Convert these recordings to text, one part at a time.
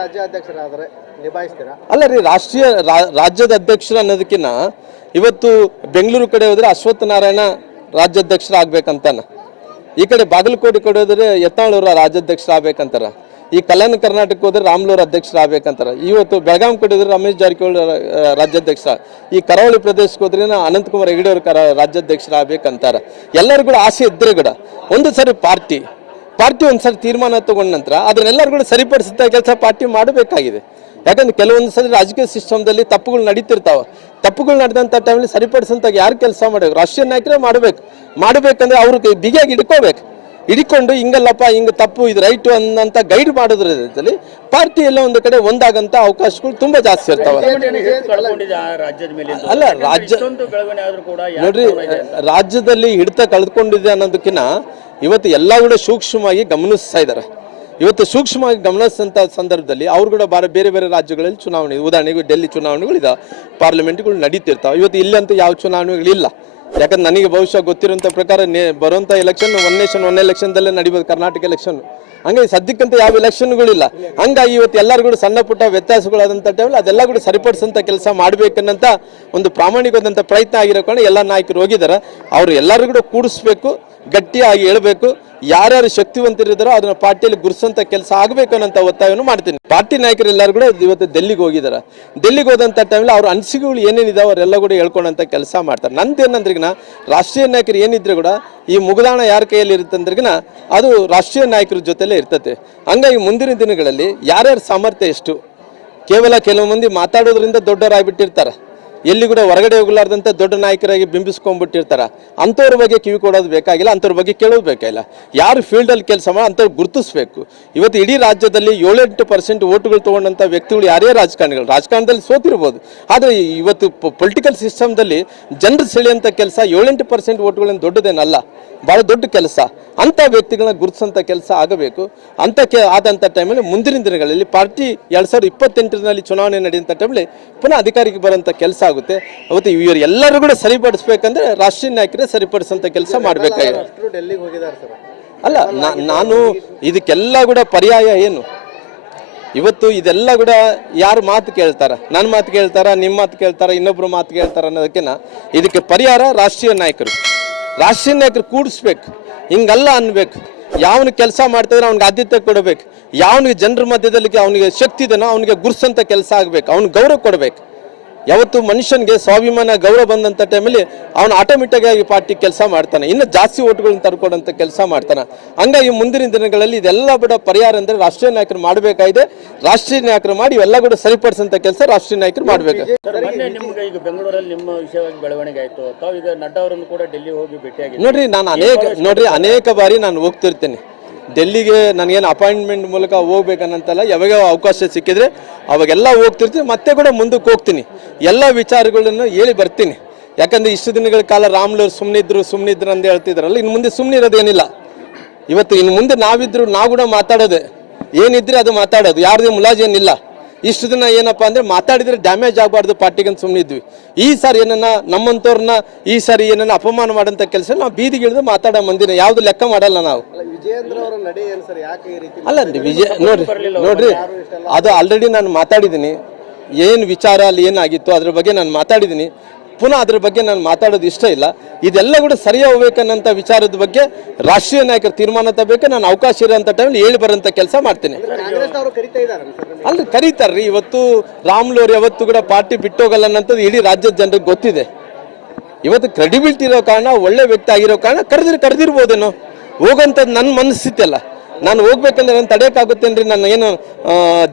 ರಾಜ್ಯಾಧ್ಯಕ್ಷರಾದರೆ ನಿಭಾಯಿಸ್ತೀರಾ? ಅಲ್ಲ ರೀ, ರಾಜ್ಯದ ಅಧ್ಯಕ್ಷರು ಅನ್ನೋದಕ್ಕಿಂತ ಇವತ್ತು ಬೆಂಗಳೂರು ಕಡೆ ಹೋದ್ರೆ ಅಶ್ವತ್ಥ ನಾರಾಯಣ ರಾಜ್ಯಾಧ್ಯಕ್ಷರಾಗಬೇಕಂತಾನ, ಈ ಕಡೆ ಬಾಗಲಕೋಟೆ ಕಡೆ ಹೋದ್ರೆ ಯತ್ನಾಳ್ ರಾಜ್ಯಾಧ್ಯಕ್ಷರಾಗಬೇಕಂತಾರ, ಈ ಕಲ್ಯಾಣ ಕರ್ನಾಟಕ ಹೋದ್ರೆ ರಾಮ್ಲೂರ್ ಅಧ್ಯಕ್ಷರಾಗಬೇಕಂತಾರ, ಇವತ್ತು ಬೆಳಗಾಂ ಕಡೆ ಹೋದ್ರೆ ರಮೇಶ್ ಜಾರಕಿಹೊಳಿ ರಾಜ್ಯಾಧ್ಯಕ್ಷ, ಈ ಕರಾವಳಿ ಪ್ರದೇಶಕ್ಕೆ ಹೋದ್ರೆ ಅನಂತಕುಮಾರ್ ಹೆಗಡೆ ಅವರು ರಾಜ್ಯಾಧ್ಯಕ್ಷರಾಗಬೇಕಂತಾರ. ಎಲ್ಲರೂ ಕೂಡ ಆಸೆ ಇದ್ರೆ ಕೂಡ ಒಂದು ಸರಿ ಪಾರ್ಟಿ ಒಂದ್ಸರಿ ತೀರ್ಮಾನ ತಗೊಂಡ ನಂತರ ಅದನ್ನೆಲ್ಲರೂ ಕೂಡ ಸರಿಪಡಿಸುತ್ತಾ ಕೆಲಸ ಪಾರ್ಟಿ ಮಾಡಬೇಕಾಗಿದೆ. ಯಾಕಂದ್ರೆ ಕೆಲವೊಂದು ಸರಿ ರಾಜಕೀಯ ಸಿಸ್ಟಮ್ದಲ್ಲಿ ತಪ್ಪುಗಳು ನಡೀತಿರ್ತಾವೆ. ತಪ್ಪುಗಳು ನಡೆದಂಥ ಟೈಮಲ್ಲಿ ಸರಿಪಡಿಸಂತ ಯಾರು ಕೆಲಸ ಮಾಡಬೇಕು? ರಾಷ್ಟ್ರೀಯ ನಾಯಕರೇ ಮಾಡಬೇಕಂದ್ರೆ ಅವ್ರಿಗೆ ಬಿಗಿಯಾಗಿ ಹಿಡ್ಕೊಂಡು ಹಿಂಗಲ್ಲಪ್ಪ, ಹಿಂಗೆ ತಪ್ಪು, ಇದು ರೈಟು ಅನ್ನಂತ ಗೈಡ್ ಮಾಡೋದ್ರಲ್ಲಿ ಪಾರ್ಟಿ ಎಲ್ಲ ಒಂದು ಕಡೆ ಒಂದಾಗಂತ ಅವಕಾಶಗಳು ತುಂಬಾ ಜಾಸ್ತಿ ಇರ್ತಾವೆ. ಅಲ್ಲ, ನೋಡ್ರಿ, ರಾಜ್ಯದಲ್ಲಿ ಹಿಡಿತ ಕಳೆದುಕೊಂಡಿದೆ ಅನ್ನೋದಕ್ಕಿಂತ ಇವತ್ತು ಎಲ್ಲ ಕೂಡ ಸೂಕ್ಷ್ಮವಾಗಿ ಗಮನಿಸ್ತಾ ಇದ್ದಾರೆ. ಇವತ್ತು ಸೂಕ್ಷ್ಮವಾಗಿ ಗಮನಿಸಿದಂಥ ಸಂದರ್ಭದಲ್ಲಿ ಅವ್ರು ಕೂಡ ಬೇರೆ ಬೇರೆ ರಾಜ್ಯಗಳಲ್ಲಿ ಚುನಾವಣೆ, ಉದಾಹರಣೆಗೆ ಡೆಲ್ಲಿ ಚುನಾವಣೆಗಳಿದೆ, ಪಾರ್ಲಿಮೆಂಟ್ಗಳು ನಡೀತಿರ್ತಾವೆ. ಇವತ್ತು ಇಲ್ಲಂತೂ ಯಾವ ಚುನಾವಣೆಗಳಿಲ್ಲ. ಯಾಕಂದ್ರೆ ನನಗೆ ಬಹುಶಃ ಗೊತ್ತಿರೋಂಥ ಪ್ರಕಾರ ಬರುವಂಥ ಎಲೆಕ್ಷನ್ ಒನ್ ಎಲೆಕ್ಷನ್ದಲ್ಲೇ ನಡೀಬೋದು, ಕರ್ನಾಟಕ ಎಲೆಕ್ಷನ್. ಹಂಗಾಗಿ ಸದ್ಯಕ್ಕಂತ ಯಾವ ಎಲೆಕ್ಷನ್ಗಳಿಲ್ಲ. ಹಂಗಾಗಿ ಇವತ್ತು ಎಲ್ಲರೂ ಕೂಡ ಸಣ್ಣ ಪುಟ್ಟ ವ್ಯತ್ಯಾಸಗಳಾದಂಥ ಟೈಮಲ್ಲಿ ಅದೆಲ್ಲ ಕೂಡ ಸರಿಪಡಿಸಂಥ ಕೆಲಸ ಮಾಡಬೇಕನ್ನಂಥ ಒಂದು ಪ್ರಾಮಾಣಿಕವಾದಂಥ ಪ್ರಯತ್ನ ಆಗಿರೋ ಕಾರಣ ಎಲ್ಲ ನಾಯಕರು ಹೋಗಿದ್ದಾರೆ. ಅವರು ಎಲ್ಲರೂ ಕೂಡ ಕೂಡಿಸ್ಬೇಕು, ಗಟ್ಟಿಯಾಗಿ ಹೇಳಬೇಕು. ಯಾರ್ಯಾರು ಶಕ್ತಿವಂತರಿದ್ದಾರೋ ಅದನ್ನ ಪಾರ್ಟಿಯಲ್ಲಿ ಗುರುಸಂತ ಕೆಲಸ ಆಗಬೇಕು ಅನ್ನೋಂಥ ಒತ್ತಾಯವನ್ನು ಮಾಡ್ತೀನಿ. ಪಾರ್ಟಿ ನಾಯಕರು ಎಲ್ಲರೂ ಕೂಡ ಇವತ್ತು ಡೆಲ್ಲಿಗೆ ಹೋಗಿದ್ದಾರೆ. ಡೆಲ್ಲಿಗೆ ಹೋದಂಥ ಟೈಮಲ್ಲಿ ಅವ್ರ ಅನಿಸಿಕೆಗಳು ಏನೇನಿದಾವೆ ಅವರೆಲ್ಲ ಕೂಡ ಹೇಳ್ಕೊಳ್ಳೋಂಥ ಕೆಲಸ ಮಾಡ್ತಾರೆ. ನಂದೇನಂದ್ರಿಗಿನ ರಾಷ್ಟ್ರೀಯ ನಾಯಕರು ಏನಿದ್ರೆ ಕೂಡ ಈ ಮುಗದಾಣ ಯಾರ ಕೈಯಲ್ಲಿ ಇರುತ್ತೆ ಅಂದ್ರಿಗಿನ ಅದು ರಾಷ್ಟ್ರೀಯ ನಾಯಕರ ಜೊತೆಲೇ ಇರ್ತದೆ. ಹಂಗಾಗಿ ಮುಂದಿನ ದಿನಗಳಲ್ಲಿ ಯಾರ್ಯಾರ ಸಾಮರ್ಥ್ಯ ಎಷ್ಟು, ಕೇವಲ ಕೆಲವು ಮಂದಿ ಮಾತಾಡೋದ್ರಿಂದ ದೊಡ್ಡವರಾಗ್ಬಿಟ್ಟಿರ್ತಾರೆ, ಎಲ್ಲಿ ಕೂಡ ಹೊರಗಡೆ ಹೋಗಲಾರ್ದಂಥ ದೊಡ್ಡ ನಾಯಕರಾಗಿ ಬಿಂಬಿಸ್ಕೊಂಡ್ಬಿಟ್ಟಿರ್ತಾರೆ. ಅಂಥವ್ರ ಬಗ್ಗೆ ಕಿವಿ ಕೊಡೋದು ಬೇಕಾಗಿಲ್ಲ, ಅಂಥವ್ರ ಬಗ್ಗೆ ಕೇಳೋದು ಬೇಕಾಗಿಲ್ಲ. ಯಾರು ಫೀಲ್ಡಲ್ಲಿ ಕೆಲಸ ಮಾಡಿ ಅಂಥವ್ರು ಗುರುತಿಸ್ಬೇಕು. ಇವತ್ತು ಇಡೀ ರಾಜ್ಯದಲ್ಲಿ 7-8% ಓಟುಗಳು ತೊಗೊಂಡಂಥ ವ್ಯಕ್ತಿಗಳು ಯಾರೇ ರಾಜಕಾರಣದಲ್ಲಿ ಸೋತಿರ್ಬೋದು, ಆದರೆ ಇವತ್ತು ಪೊಲಿಟಿಕಲ್ ಸಿಸ್ಟಮ್ದಲ್ಲಿ ಜನರು ಸೆಳೆಯುವಂಥ ಕೆಲಸ 7-8% ಓಟುಗಳೇನು ದೊಡ್ಡದೇನಲ್ಲ, ಭಾಳ ದೊಡ್ಡ ಕೆಲಸ. ಅಂಥ ವ್ಯಕ್ತಿಗಳನ್ನ ಗುರುತಿಸೋಂಥ ಕೆಲಸ ಆಗಬೇಕು. ಆದಂಥ ಟೈಮಲ್ಲಿ ಮುಂದಿನ ದಿನಗಳಲ್ಲಿ ಪಾರ್ಟಿ 2028ರಲ್ಲಿ ಚುನಾವಣೆ ನಡೆಯುವಂಥ ಟೈಮಲ್ಲಿ ಪುನಃ ಅಧಿಕಾರಕ್ಕೆ ಬರೋಂಥ ಕೆಲಸ ಆಗುತ್ತೆ. ಅವತ್ತು ಇವರು ಎಲ್ಲರೂ ಕೂಡ ಸರಿಪಡಿಸ್ಬೇಕಂದ್ರೆ ರಾಷ್ಟ್ರೀಯ ನಾಯಕರೇ ಸರಿಪಡಿಸೋಂಥ ಕೆಲಸ ಮಾಡಬೇಕಾಗಿದೆ. ಅಲ್ಲ, ನಾನು ಇದಕ್ಕೆಲ್ಲ ಕೂಡ ಪರ್ಯಾಯ ಏನು? ಇವತ್ತು ಇದೆಲ್ಲ ಕೂಡ ಯಾರು ಮಾತು ಕೇಳ್ತಾರ? ನನ್ನ ಮಾತು ಕೇಳ್ತಾರ, ನಿಮ್ಮ ಮಾತು ಕೇಳ್ತಾರ, ಇನ್ನೊಬ್ರು ಮಾತು ಕೇಳ್ತಾರ ಅನ್ನೋದಕ್ಕಿಂತ ಇದಕ್ಕೆ ಪರಿಹಾರ ರಾಷ್ಟ್ರೀಯ ನಾಯಕರು ಕೂಡಿಸ್ಬೇಕು. ಹಿಂಗಲ್ಲ ಅನ್ಬೇಕು. ಯಾವನಿಗೆ ಕೆಲಸ ಮಾಡ್ತಿದ್ರೆ ಅವ್ನಿಗೆ ಆದ್ಯತೆ ಕೊಡಬೇಕು. ಯಾವನಿಗೆ ಜನರ ಮಧ್ಯದಲ್ಲಿ ಅವನಿಗೆ ಶಕ್ತಿ ಇದೆನೋ ಅವನಿಗೆ ಗುರ್ಸಂತ ಕೆಲಸ ಆಗಬೇಕು. ಅವ್ನಿಗೆ ಗೌರವ ಕೊಡಬೇಕು. ಯಾವತ್ತು ಮನುಷ್ಯನಿಗೆ ಸ್ವಾಭಿಮಾನ ಗೌರವ ಬಂದಂಥ ಟೈಮಲ್ಲಿ ಅವನು ಆಟೋಮೆಟಿಕ್ ಆಗಿ ಪಾರ್ಟಿ ಕೆಲಸ ಮಾಡ್ತಾನೆ, ಇನ್ನು ಜಾಸ್ತಿ ಓಟ್ಗಳನ್ನ ತರ್ಕೊಡಂತ ಕೆಲಸ ಮಾಡ್ತಾನೆ. ಹಂಗಾಗಿ ಮುಂದಿನ ದಿನಗಳಲ್ಲಿ ಇದೆಲ್ಲ ಕೂಡ ಪರಿಹಾರ ಅಂದರೆ ರಾಷ್ಟ್ರೀಯ ನಾಯಕರು ಮಾಡಬೇಕಾಗಿದೆ. ರಾಷ್ಟ್ರೀಯ ನಾಯಕರು ಮಾಡಿ ಇವೆಲ್ಲ ಕೂಡ ಸರಿಪಡಿಸಂತ ಕೆಲಸ ರಾಷ್ಟ್ರೀಯ ನಾಯಕರು ಮಾಡಬೇಕು. ನಿಮ್ಗೆ ಈಗ ಬೆಂಗಳೂರಲ್ಲಿ ನಿಮ್ಮ ವಿಷಯವಾಗಿ ಬೆಳವಣಿಗೆ ಆಯಿತು, ತಾವು ಈಗ ನಡ್ಡಾ ಅವರನ್ನು ಕೂಡ ಡೆಲ್ಲಿ ಹೋಗಿ ಭೇಟಿಯಾಗಿ ನೋಡ್ರಿ, ನಾನು ಅನೇಕ ಬಾರಿ ನಾನು ಹೋಗ್ತಿರ್ತೇನೆ ಡೆಲ್ಲಿಗೆ. ನನಗೇನು ಅಪಾಯಿಂಟ್ಮೆಂಟ್ ಮೂಲಕ ಹೋಗ್ಬೇಕನ್ನಂತಲ್ಲ, ಯಾವಾಗ ಅವಕಾಶ ಸಿಕ್ಕಿದ್ರೆ ಅವಾಗೆಲ್ಲ ಹೋಗ್ತಿರ್ತೀನಿ. ಮತ್ತೆ ಕೂಡ ಮುಂದಕ್ಕೆ ಹೋಗ್ತೀನಿ, ಎಲ್ಲ ವಿಚಾರಗಳನ್ನು ಹೇಳಿ ಬರ್ತೀನಿ. ಯಾಕಂದ್ರೆ ಇಷ್ಟು ದಿನಗಳ ಕಾಲ ರಾಮ್ಲೂರ್ ಸುಮ್ಮನಿದ್ರು ಅಂತ ಹೇಳ್ತಿದ್ರಲ್ಲ, ಇನ್ನು ಮುಂದೆ ಸುಮ್ಮನೆ ಇರೋದೇನಿಲ್ಲ. ಇವತ್ತು ಇನ್ನು ಮುಂದೆ ನಾವು ಕೂಡ ಮಾತಾಡೋದೆ, ಏನಿದ್ರೆ ಅದು ಮಾತಾಡೋದು, ಯಾರದೇ ಮುಲಾಜೇನಿಲ್ಲ. ಇಷ್ಟು ದಿನ ಏನಪ್ಪಾ ಅಂದ್ರೆ ಮಾತಾಡಿದ್ರೆ ಡ್ಯಾಮೇಜ್ ಆಗಬಾರ್ದು ಪಾರ್ಟಿಗೆ ಅಂತ ಸುಮ್ಮನಿದ್ವಿ. ಈ ಸಾರಿ ಏನನ್ನ ನಮ್ಮಂತವ್ರನ್ನ ಈ ಸಾರಿ ಏನನ್ನ ಅಪಮಾನ ಮಾಡೋಂಥ ಕೆಲಸ ನಾವು ಬೀದಿಗೆ ಇಳಿದು ಮಾತಾಡೋ ಮಂದಿನ ಯಾವ್ದು ಲೆಕ್ಕ ಮಾಡಲ್ಲ ನಾವು. ಅಲ್ಲ ನೋಡ್ರಿ, ಅದು ಆಲ್ರೆಡಿ ನಾನು ಮಾತಾಡಿದ್ದೀನಿ. ಏನು ವಿಚಾರ ಅಲ್ಲಿ ಏನಾಗಿತ್ತು ಅದ್ರ ಬಗ್ಗೆ ನಾನು ಮಾತಾಡಿದ್ದೀನಿ. ಪುನಃ ಅದ್ರ ಬಗ್ಗೆ ನಾನು ಮಾತಾಡೋದು ಇಷ್ಟ ಇಲ್ಲ. ಇದೆಲ್ಲ ಕೂಡ ಸರಿ ಹೋಗ್ಬೇಕನ್ನಂಥ ವಿಚಾರದ ಬಗ್ಗೆ ರಾಷ್ಟ್ರೀಯ ನಾಯಕರು ತೀರ್ಮಾನ ತಗೋಬೇಕು. ನಾನು ಅವಕಾಶ ಇರೋಂಥ ಟೈಮಲ್ಲಿ ಹೇಳಿ ಬರೋಂಥ ಕೆಲಸ ಮಾಡ್ತೀನಿ. ಅಲ್ಲಿ ಕರೀತಾರ್ರಿ. ಇವತ್ತು ರಾಮ್ಲೂರ್ ಯಾವತ್ತು ಕೂಡ ಪಾರ್ಟಿ ಬಿಟ್ಟೋಗಲ್ಲ ಅನ್ನೋಂಥದ್ದು ಇಡೀ ರಾಜ್ಯದ ಜನರಿಗೆ ಗೊತ್ತಿದೆ. ಇವತ್ತು ಕ್ರೆಡಿಬಿಲಿಟಿ ಇರೋ ಕಾರಣ, ಒಳ್ಳೆ ವ್ಯಕ್ತಿ ಆಗಿರೋ ಕಾರಣ ಕರೆದಿರ್ಬೋದೇನೋ. ಹೋಗೋಂಥದ್ದು ನನ್ನ ಮನಸ್ಥಿತಿ ಅಲ್ಲ. ನಾನು ಹೋಗ್ಬೇಕಂದ್ರೆ ನಾನು ತಡೆಯೋಕ್ಕಾಗುತ್ತೇನ್ರಿ? ನಾನು ಏನು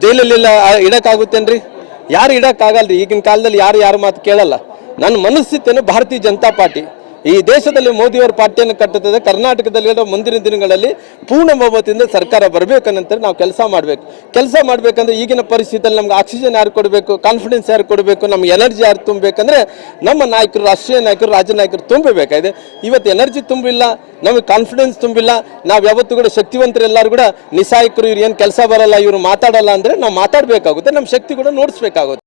ಜೈಲಲ್ಲೆಲ್ಲ ಇಡೋಕ್ಕಾಗುತ್ತೇನ್ರಿ? ಯಾರು ಇಡೋಕ್ಕಾಗಲ್ರಿ. ಈಗಿನ ಕಾಲದಲ್ಲಿ ಯಾರು ಮಾತು ಕೇಳಲ್ಲ. ನನ್ನ ಮನಸ್ಥಿತಿಯನ್ನು ಭಾರತೀಯ ಜನತಾ ಪಾರ್ಟಿ ಈ ದೇಶದಲ್ಲಿ ಮೋದಿಯವರ ಪಾರ್ಟಿಯನ್ನು ಕಟ್ಟುತ್ತದೆ. ಕರ್ನಾಟಕದಲ್ಲಿ ಮುಂದಿನ ದಿನಗಳಲ್ಲಿ ಪೂರ್ಣ ಬಹುಮತದಿಂದ ಸರ್ಕಾರ ಬರಬೇಕನ್ನಂತಾರೆ ನಾವು ಕೆಲಸ ಮಾಡಬೇಕಂದ್ರೆ ಈಗಿನ ಪರಿಸ್ಥಿತಿಯಲ್ಲಿ ನಮ್ಗೆ ಆಕ್ಸಿಜನ್ ಯಾರು ಕೊಡಬೇಕು, ಕಾನ್ಫಿಡೆನ್ಸ್ ಯಾರು ಕೊಡಬೇಕು, ನಮ್ಗೆ ಎನರ್ಜಿ ಯಾರು ತುಂಬಬೇಕಂದ್ರೆ ನಮ್ಮ ನಾಯಕರು, ರಾಷ್ಟ್ರೀಯ ನಾಯಕರು, ರಾಜ್ಯ ನಾಯಕರು ತುಂಬಬೇಕಾಗಿದೆ. ಇವತ್ತು ಎನರ್ಜಿ ತುಂಬಿಲ್ಲ, ನಮಗೆ ಕಾನ್ಫಿಡೆನ್ಸ್ ತುಂಬಿಲ್ಲ. ನಾವು ಯಾವತ್ತೂ ಕೂಡ ಶಕ್ತಿವಂತರು ಎಲ್ಲರೂ ಕೂಡ ನಿಸಾಯಕರು, ಇವ್ರು ಏನು ಕೆಲಸ ಬರಲ್ಲ, ಇವರು ಮಾತಾಡಲ್ಲ ಅಂದರೆ ನಾವು ಮಾತಾಡಬೇಕಾಗುತ್ತೆ. ನಮ್ಮ ಶಕ್ತಿ ಕೂಡ ನೋಡಿಸ್ಬೇಕಾಗುತ್ತೆ.